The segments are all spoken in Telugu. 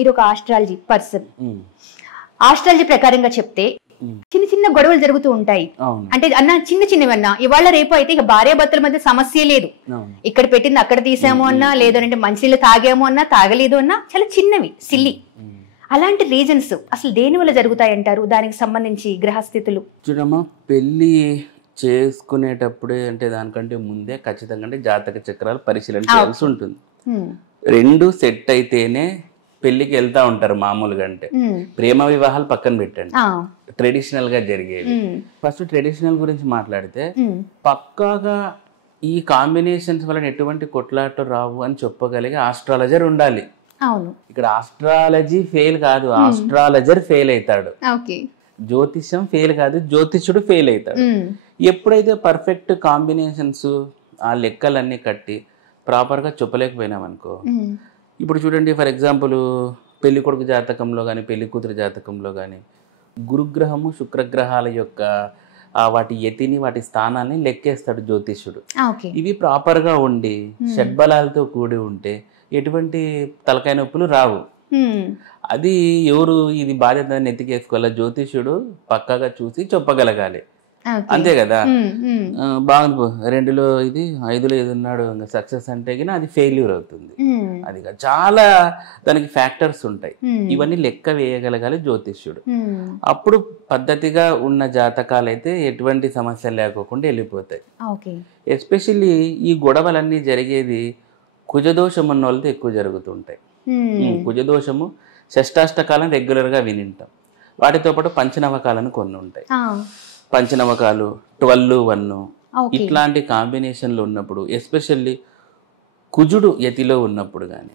మీరు ఒక ఆస్ట్రాలజీ పర్సన్, ఆస్ట్రాలజీ ప్రకారంగా చెప్తే చిన్న చిన్న గొడవలు జరుగుతూ ఉంటాయి. అంటే అన్న చిన్న చిన్నవన్నా ఇవాళ రేపు అయితే ఇక భార్యాభర్తల మధ్య సమస్య లేదు. ఇక్కడ పెట్టింది అక్కడ తీసాము అన్నా, లేదంటే మంచినీళ్ళు తాగాము అన్నా, తాగలేదు అన్నా, చాలా చిన్నవి సిల్లి. అలాంటి రీజన్స్ అసలు దేని వల్ల జరుగుతాయి అంటారు? దానికి సంబంధించి గ్రహస్థితులు చూడమ్మా, పెళ్లి చేసుకునేటప్పుడే అంటే దానికంటే ముందే ఖచ్చితంగా జాతక చక్రాలు పరిశీలన చేయాల్సి ఉంటుంది. రెండు సెట్ అయితేనే పెళ్లికి వెళ్తా ఉంటారు మామూలుగా. అంటే ప్రేమ వివాహాలు పక్కన పెట్టండి, ట్రెడిషనల్ గా జరిగేవి. ఫస్ట్ ట్రెడిషనల్ గురించి మాట్లాడితే పక్కాగా ఈ కాంబినేషన్స్ వలన ఎటువంటి కొట్లాటలు రావు అని చెప్పగలిగే ఆస్ట్రాలజర్ ఉండాలి. ఇక్కడ ఆస్ట్రాలజీ ఫెయిల్ కాదు, ఆస్ట్రాలజర్ ఫెయిల్ అవుతాడు. జ్యోతిష్యం ఫెయిల్ కాదు, జ్యోతిష్యుడు ఫెయిల్ అవుతాడు. ఎప్పుడైతే పర్ఫెక్ట్ కాంబినేషన్స్ ఆ లెక్కలన్నీ కట్టి ప్రాపర్గా చెప్పలేకపోయినామనుకో, ఇప్పుడు చూడండి ఫర్ ఎగ్జాంపుల్ పెళ్లి కొడుకు జాతకంలో కానీ పెళ్లి కూతురు జాతకంలో కానీ గురుగ్రహము శుక్రగ్రహాల యొక్క వాటి యతిని వాటి స్థానాన్ని లెక్కేస్తాడు జ్యోతిష్యుడు. ఇవి ప్రాపర్గా ఉండి షడ్బలాలతో కూడి ఉంటే ఎటువంటి తలకాయ నొప్పులు రావు. అది ఎవరు ఇది బాధ్యత నెత్తికేసుకోవాలి, జ్యోతిష్యుడు పక్కాగా చూసి చెప్పగలగాలి, అంతే కదా. బాగుంది 2లో ఇది 5లో ఇది ఉన్నాడు సక్సెస్ అంటే కానీ అది ఫెయిల్యూర్ అవుతుంది. అది చాలా దానికి ఫ్యాక్టర్స్ ఉంటాయి, ఇవన్నీ లెక్క వేయగలగాలి జ్యోతిష్యుడు. అప్పుడు పద్ధతిగా ఉన్న జాతకాలు అయితే ఎటువంటి సమస్య లేకోకుండా వెళ్ళిపోతాయి. ఎస్పెషల్లీ ఈ గొడవలన్నీ జరిగేది కుజదోషం ఉన్న వాళ్ళతో ఎక్కువ జరుగుతుంటాయి. కుజదోషము షష్టాష్టకాలం రెగ్యులర్గా వినింటాం, వాటితో పాటు పంచనవకాలను కొన్ని ఉంటాయి. పంచనవకాలు 12-1 ఇట్లాంటి కాంబినేషన్లు ఉన్నప్పుడు, ఎస్పెషల్లీ కుజుడు యతిలో ఉన్నప్పుడు కానీ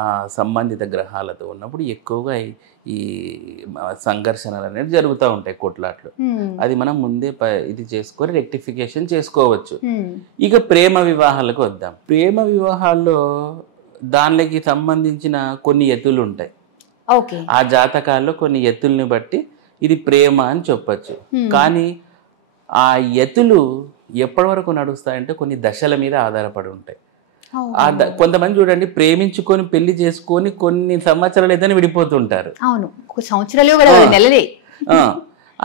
ఆ సంబంధిత గ్రహాలతో ఉన్నప్పుడు ఎక్కువగా ఈ సంఘర్షణలు అనేవి జరుగుతూ ఉంటాయి, కొట్లాట్లు. అది మనం ముందే ఇది చేసుకొని రెక్టిఫికేషన్ చేసుకోవచ్చు. ఇక ప్రేమ వివాహాలకు వద్దాం. ప్రేమ వివాహాల్లో దానికి సంబంధించిన కొన్ని ఎత్తులు ఉంటాయి. ఆ జాతకాల్లో కొన్ని ఎత్తుల్ని బట్టి ఇది ప్రేమ అని చెప్పచ్చు. కానీ ఆ ఎత్తులు ఎప్పటి వరకు నడుస్తాయంటే కొన్ని దశల మీద ఆధారపడి ఉంటాయి. కొంతమంది చూడండి ప్రేమించుకొని పెళ్లి చేసుకొని కొన్ని సంవత్సరాలు ఏదైనా విడిపోతుంటారు.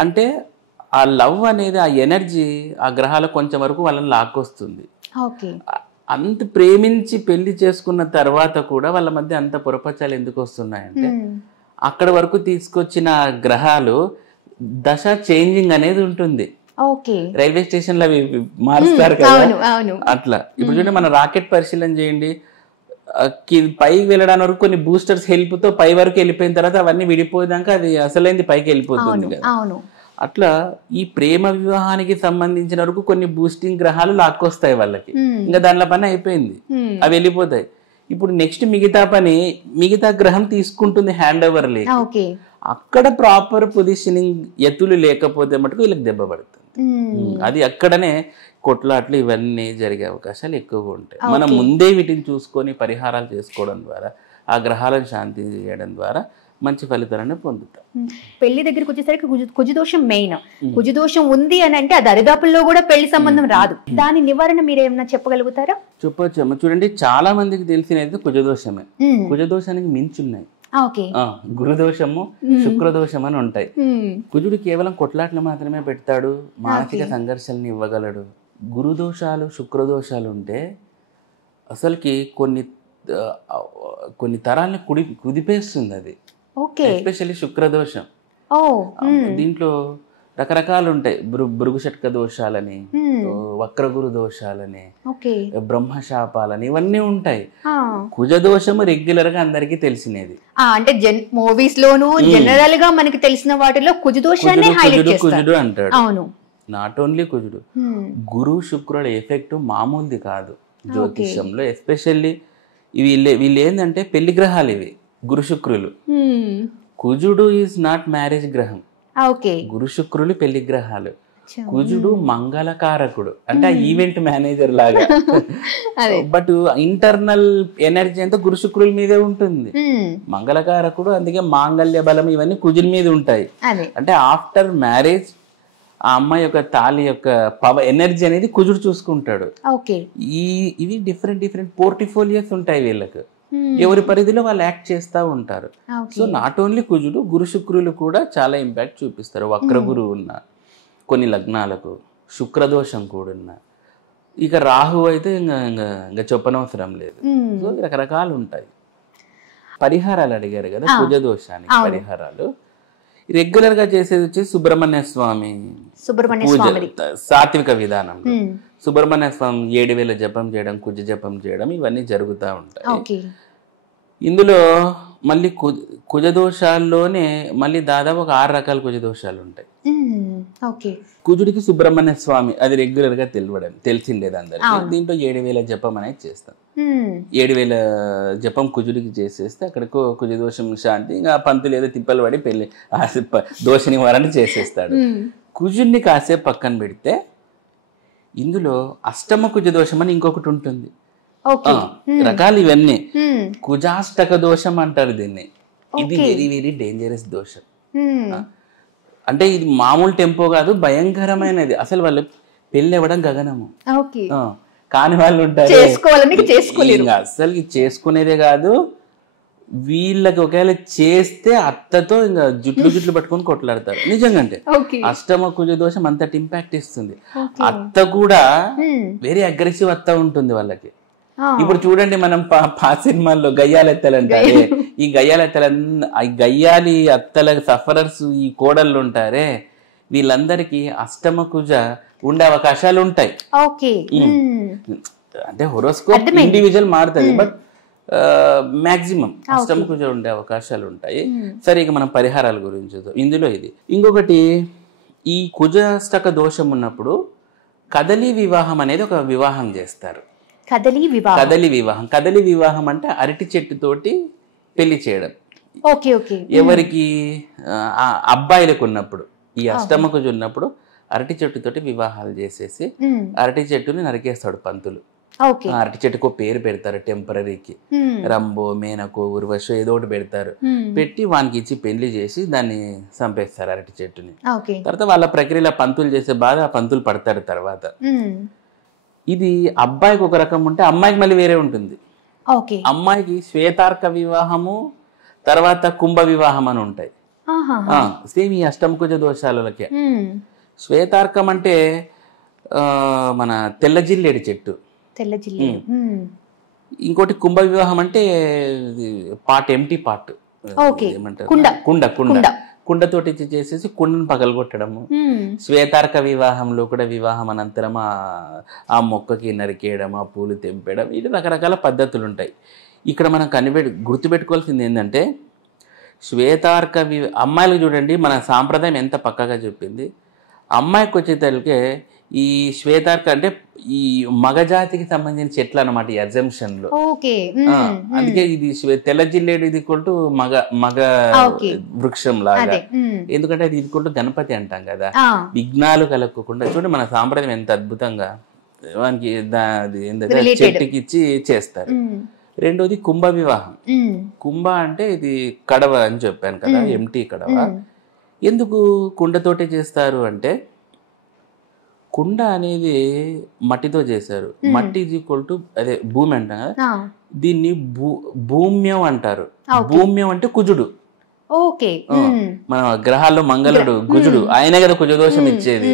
అంటే ఆ లవ్ అనేది ఆ ఎనర్జీ ఆ గ్రహాల కొంచెం వరకు వాళ్ళని లాక్కొస్తుంది. అంత ప్రేమించి పెళ్లి చేసుకున్న తర్వాత కూడా వాళ్ళ మధ్య అంత పొరపచ్చాలు ఎందుకు వస్తున్నాయంటే అక్కడ వరకు తీసుకొచ్చిన గ్రహాలు దశ చేంజింగ్ అనేది ఉంటుంది. రైల్వే స్టేషన్ లో అవి మారుస్తారు కదా, అట్లా. ఇప్పుడు చూడండి మన రాకెట్ పరిశీలన చేయండి, పైకి వెళ్ళడానికి వరకు కొన్ని బూస్టర్స్ హెల్ప్ తో పై వరకు వెళ్ళిపోయిన తర్వాత అవన్నీ విడిపోయాక అది అసలైంది పైకి వెళ్ళిపోతుంది కదా. అట్లా ఈ ప్రేమ వివాహానికి సంబంధించిన వరకు కొన్ని బూస్టింగ్ గ్రహాలు లాక్కొస్తాయి వాళ్ళకి, ఇంకా దానిలో పని అయిపోయింది, అవి వెళ్ళిపోతాయి. ఇప్పుడు నెక్స్ట్ మిగతా గ్రహం తీసుకుంటుంది హ్యాండ్ ఓవర్ లేక. అక్కడ ప్రాపర్ పొజిషనింగ్ ఎత్తులు లేకపోతే మటుకు వీళ్ళకి దెబ్బ పడుతుంది. అది అక్కడనే కొట్లాట్లు ఇవన్నీ జరిగే అవకాశాలు ఎక్కువగా ఉంటాయి. మనం ముందే వీటిని చూసుకొని పరిహారాలు చేసుకోవడం ద్వారా ఆ గ్రహాలను శాంతి చేయడం ద్వారా మంచి ఫలితాలను పొందుతాం. పెళ్లి దగ్గరికి వచ్చేసరికి కుజదోషం మెయిన్. కుజదోషం ఉంది అని అంటే ఆ దరిదాపుల్లో కూడా పెళ్లి సంబంధం రాదు. దాని నివారణ మీరు ఏమైనా చెప్పగలుగుతారా? చెప్పొచ్చమ్మా. చూడండి చాలా మందికి తెలిసినది కుజదోషమే. కుజదోషానికి మించున్నాయి. గురుదోషము శుక్రదోషం అని ఉంటాయి. కుజుడు కేవలం కొట్లాట్లు మాత్రమే పెడతాడు, మానసిక సంఘర్షణని ఇవ్వగలడు. గురుదోషాలు శుక్రదోషాలు ఉంటే అసలుకి కొన్ని తరాల్ని కుదిపేస్తుంది అది. ఎస్పెషల్లీ శుక్రదోషం. దీంట్లో రకరకాలు ఉంటాయి, భృగుషట్క దోషాలని, వక్రగురు దోషాలని, బ్రహ్మశాపాలని, ఇవన్నీ ఉంటాయి. కుజదోషము రెగ్యులర్ గా అందరికి తెలిసినది. అంటే మూవీస్ లోను జనరల్ గా మనకి తెలిసిన వాటిలో కుజదోషాన్ని హైలైట్ చేస్తారు. కుజుడు అంటాడు. అవును, నాట్ ఓన్లీ కుజుడు, గురు శుక్రుల ఎఫెక్ట్ మామూలుది కాదు జ్యోతిష్యంలో. ఎస్పెషల్లీ వీళ్ళు ఏంటంటే పెళ్లి గ్రహాలు ఇవి గురు శుక్రులు. కుజుడు ఈజ్ నాట్ మ్యారేజ్ గ్రహం, గురు శుక్రులు పెళ్లి గ్రహాలు. కుజుడు మంగళకారకుడు, అంటే ఈవెంట్ మేనేజర్ లాగా. బట్ ఇంటర్నల్ ఎనర్జీ అంతా గురు శుక్రుల మీదే ఉంటుంది. మంగళకారకుడు, అందుకే మాంగళ్య బలం ఇవన్నీ కుజుని మీద ఉంటాయి. అంటే ఆఫ్టర్ మ్యారేజ్ ఆ అమ్మాయి యొక్క తాళి యొక్క పవర్ ఎనర్జీ అనేది కుజుడు చూసుకుంటాడు. ఇవి డిఫరెంట్ పోర్టిఫోలియోస్ ఉంటాయి వీళ్ళకు. ఎవరి పరిధిలో వాళ్ళు యాక్ట్ చేస్తూ ఉంటారు. సో నాట్ ఓన్లీ కుజుడు, గురు శుక్రులు కూడా చాలా ఇంపాక్ట్ చూపిస్తారు. వక్ర గురువు ఉన్న కొన్ని లగ్నాలకు, శుక్రదోషం కూడా ఉన్న, ఇక రాహు అయితే ఇంకా చెప్పనవసరం లేదు. సో రకరకాలు ఉంటాయి. పరిహారాలు అడిగారు కదా, కుజ దోషానికి పరిహారాలు రెగ్యులర్ గా చేసేది వచ్చి సుబ్రహ్మణ్య స్వామి పూజ, సాత్విక విధానంలో సుబ్రహ్మణ్య స్వామి 7000 జపం చేయడం, కుజ జపం చేయడం, ఇవన్నీ జరుగుతూ ఉంటాయి. ఇందులో మళ్ళీ కుజదోషాల్లోనే మళ్ళీ దాదాపు ఒక 6 రకాల కుజదోషాలు ఉంటాయి. కుజుడికి సుబ్రహ్మణ్య స్వామి అది రెగ్యులర్ గా తెలిసిండేది అందరికి. దీంట్లో 7000 జపం అనేది చేస్తాం. 7000 జపం కుజుడికి చేసేస్తే అక్కడ కుజదోషం శాంతి, ఇంకా పంతులు ఏదో తిప్పలు పడి పెళ్లి దోష నివారణ చేసేస్తాడు. కుజుడిని కాసేపు పక్కన పెడితే ఇందులో అష్టమ కుజ దోషం అని ఇంకొకటి ఉంటుంది. రకాలు ఇవన్నీ కుజాష్టక దోషం అంటారు దీన్ని. ఇది వెరీ వెరీ డేంజరస్ దోషం. అంటే ఇది మామూలు టెంపో కాదు, భయంకరమైనది. అసలు వాళ్ళు పెళ్లి అవ్వడం గగనము, కాని వాళ్ళు ఉంటారు అసలు చేసుకునేదే కాదు. వీళ్ళకి ఒకవేళ చేస్తే అత్తతో ఇంకా జుట్లు పట్టుకొని కొట్లాడతారు నిజంగా. అంటే అష్టమ కుజ దోషం అంతటి ఇంపాక్ట్ ఇస్తుంది. అత్త కూడా వెరీ అగ్రెసివ్ అత్త ఉంటుంది వాళ్ళకి. ఇప్పుడు చూడండి, మనం సినిమాల్లో గయ్యాలెత్తలు అంటారే, ఈ గయ్యాలి అత్తల సఫరర్స్ ఈ కోడళ్ళు ఉంటారే, వీళ్ళందరికీ అష్టమ కుజ ఉండే అవకాశాలు ఉంటాయి. అంటే హొరోస్కోప్ ఇండివిజువల్ మారుతుంది, బట్ మాక్సిమం అష్టమ కుజ ఉండే అవకాశాలు ఉంటాయి. సరే, ఇక మనం పరిహారాల గురించి ఇందులో ఇది ఇంకొకటి, ఈ కుజాష్టక దోషం ఉన్నప్పుడు కదలి వివాహం అనేది ఒక వివాహం చేస్తారు. కదలి వివాహం అంటే అరటి చెట్టు తోటి పెళ్లి చేయడం. ఎవరికి అబ్బాయిలకు ఉన్నప్పుడు, ఈ అష్టమ కుజ ఉన్నప్పుడు అరటి చెట్టుతోటి వివాహాలు చేసేసి అరటి చెట్టుని నరికేస్తాడు పంతులు. అరటి చెట్టుకో పేరు పెడతారు టెంపరీకి, రంబో, మేనకో, ఉర్వశో ఏదో ఒకటి పెడతారు. పెట్టి వానికి ఇచ్చి పెళ్లి చేసి దాన్ని చంపేస్తారు అరటి చెట్టుని. తర్వాత వాళ్ళ ప్రక్రియలో పంతులు చేసే బాధ ఆ పంతులు పడతాడు తర్వాత. ఇది అబ్బాయికి ఒక రకం ఉంటే అమ్మాయికి మళ్ళీ వేరే ఉంటుంది. అమ్మాయికి శ్వేతార్క వివాహము, తర్వాత కుంభ వివాహం అని ఉంటాయి. సేమ్ ఈ అష్టమ కుజ దోషాలకే. శ్వేతార్కం అంటే మన తెల్ల జిల్లేడు చెట్టు. ఇంకోటి కుంభ వివాహం అంటే పాట్, ఎంటీ పాట్, ఏమంటారు, కుండతోటి చేసేసి కుండను పగలగొట్టడము. శ్వేతార్క వివాహంలో కూడా వివాహం అనంతరం ఆ మొక్కకి నరికేయడం, ఆ పూలు తెంపేయడం, ఇది రకరకాల పద్ధతులు ఉంటాయి. ఇక్కడ మనం గుర్తుపెట్టుకోవాల్సింది ఏంటంటే, శ్వేతార్క అమ్మాయిలకు చూడండి, మన సాంప్రదాయం ఎంత పక్కగా చెప్పింది. అమ్మాయికి వచ్చేసరికి ఈ శ్వేతార్క అంటే ఈ మగజాతికి సంబంధించిన చెట్లు అనమాట ఈ అజంప్షన్ లో. అందుకే ఇది తెల్ల జిల్లేడు ఇది కొట్టు మగ వృక్షం లాగా. ఎందుకంటే అది ఇది కొట్టు గణపతి అంటాం కదా, విఘ్నాలు కలగకుండా. చూడండి మన సాంప్రదాయం ఎంత అద్భుతంగా వానికి చెట్టుకి ఇచ్చి చేస్తారు. రెండోది కుంభ వివాహం. కుంభ అంటే ఇది కడవ అని చెప్పాను కదా, ఎంటీ కడవ. ఎందుకు కుండతోటే చేస్తారు అంటే, కుండ అనేది మట్టితో చేశారు. మట్టి ఈజ్ ఈక్వల్ టు అదే భూమి అంటాం కదా, దీన్ని భూమ్యం అంటారు. భూమ్యం అంటే కుజుడు. మన గ్రహాల్లో మంగళుడు కుజుడు, ఆయనే కదా కుజదోషం ఇచ్చేది.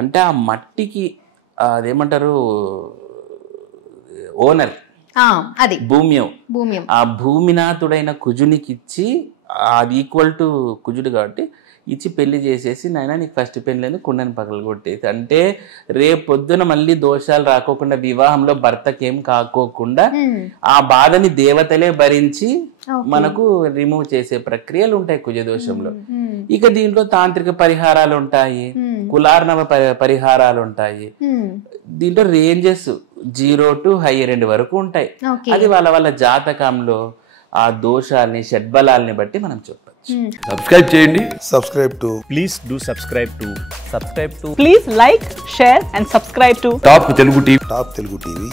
అంటే ఆ మట్టికి అదేమంటారు ఓనర్, భూమ్యం. ఆ భూమినాథుడైన కుజునికి ఇచ్చి, అది ఈక్వల్ టు కుజుడు కాబట్టి ఇచ్చి పెళ్లి చేసేసి, నాయన నీకు ఫస్ట్ పెళ్లి కుండని పగలగొట్టేసి, అంటే రేపు పొద్దున మళ్ళీ దోషాలు రాకోకుండా, వివాహంలో భర్తకి ఏం కాకోకుండా ఆ బాధని దేవతలే భరించి మనకు రిమూవ్ చేసే ప్రక్రియలు ఉంటాయి కుజదోషంలో. ఇక దీంట్లో తాంత్రిక పరిహారాలు ఉంటాయి, కులార్ణవ పరిహారాలు ఉంటాయి. దీంట్లో రేంజెస్ 0 to high 2 వరకు ఉంటాయి. అది వాళ్ళ జాతకంలో ఆ దోషాలని, షడ్బలాల్ని బట్టి మనం చెప్పచ్చు. సబ్స్క్రైబ్ చేయండి. Please like, share and subscribe to top Telugu TV. Top Telugu TV.